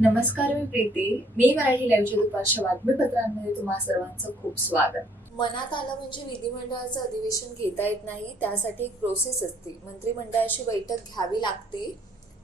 नमस्कार मी प्रीती. मी मराठी लाईव्हच्या दुपारच्या बातमीपत्रांमध्ये तुम्हा सर्वांचं खूप स्वागत. मनात आलं म्हणजे विधिमंडळाचं अधिवेशन घेता येत नाही त्यासाठी एक प्रोसेस असते. मंत्रिमंडळाची बैठक घ्यावी लागते.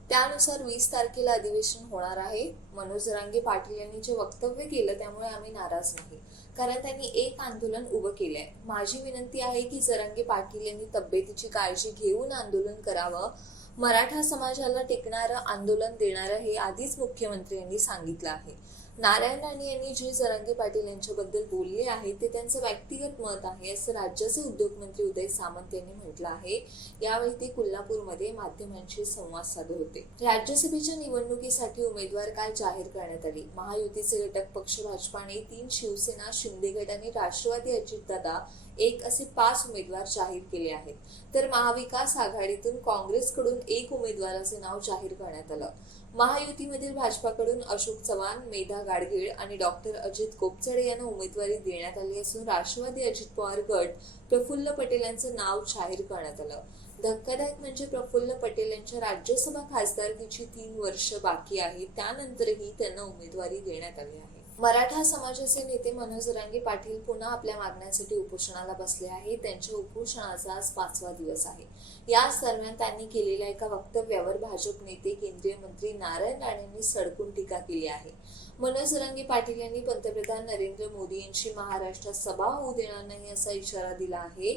त्यानुसार वीस तारखेला अधिवेशन होणार आहे. मनोज जरांगे पाटील यांनी जे वक्तव्य केलं त्यामुळे आम्ही नाराज नाही. कारण त्यांनी एक आंदोलन उभं केलंय. माझी विनंती आहे की जरांगे पाटील यांनी तब्येतीची काळजी घेऊन आंदोलन करावं मराठा समाजाला टिकणारं आंदोलन देणारं हे आधीच मुख्यमंत्र्यांनी सांगितलं आहे. नारायण राणे यांनी जे जरांगे पाटील यांच्याबद्दल बोलले आहे ते त्यांचं व्यक्तिगत मत आहे असं राज्याचे उद्योगमंत्री उदय सामंत यांनी म्हटलं आहे. यावेळी ते कोल्हापूरमध्ये माध्यमांशी संवाद साधत होते. राज्यसभेच्या निवडणुकीसाठी उमेदवार काल जाहीर करण्यात आली? महायुतीचे घटक पक्ष भाजपाने तीन शिवसेना शिंदे गट आणि राष्ट्रवादी अजितदादा एक असे पाच उमेदवार जाहीर केले आहेत. तर महाविकास आघाडीतून काँग्रेसकडून एक उमेदवाराचे नाव जाहीर करण्यात आलं. महायुतीमधील भाजपाकडून अशोक चव्हाण मेधा गाडगीळ आणि डॉक्टर अजित कोपचडे यांना उमेदवारी देण्यात आली असून राष्ट्रवादी अजित पवार गट प्रफुल्ल पटेल यांचं नाव जाहीर करण्यात आलं. धक्कादायक म्हणजे प्रफुल्ल पटेल यांच्या राज्यसभा खासदारकीची तीन वर्ष बाकी आहे त्यानंतरही त्यांना उमेदवारी देण्यात आली आहे. मराठा समाजाचे नेते मनोज रांगे पाटील पुन्हा आपल्या मागण्यांसाठी उपोषणाला बसले आहेत. त्यांच्या उपोषणाचा आज पाचवा दिवस आहे. याच दरम्यान त्यांनी केलेल्या एका वक्तव्यावर भाजप नेते केंद्रीय मंत्री नारायण राणेंनी सडकून टीका केली आहे. मनोज रंगे पाटील यांनी पंतप्रधान नरेंद्र मोदी यांची महाराष्ट्रात सभा होऊ देणार नाही असा इशारा दिला आहे.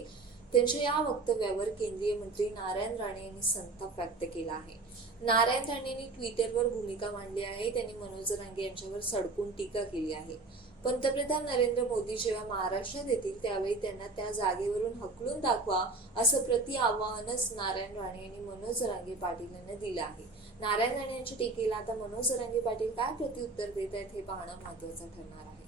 त्यांच्या या वक्तव्यावर केंद्रीय मंत्री नारायण राणे यांनी संताप व्यक्त केला आहे. नारायण राणेंनी ट्विटरवर भूमिका मांडली आहे. त्यांनी मनोज रांगे यांच्यावर सडकून टीका केली आहे. पंतप्रधान नरेंद्र मोदी जेव्हा महाराष्ट्रात येतील त्यावेळी त्यांना त्या जागेवरून हकलून दाखवा असं प्रति आव्हानच नारायण राणे यांनी मनोज रांगे पाटील यांना दिलं आहे. नारायण राणे यांच्या टीकेला आता मनोज रांगे पाटील काय प्रत्युत्तर देत आहेत हे पाहणं महत्वाचं ठरणार आहे.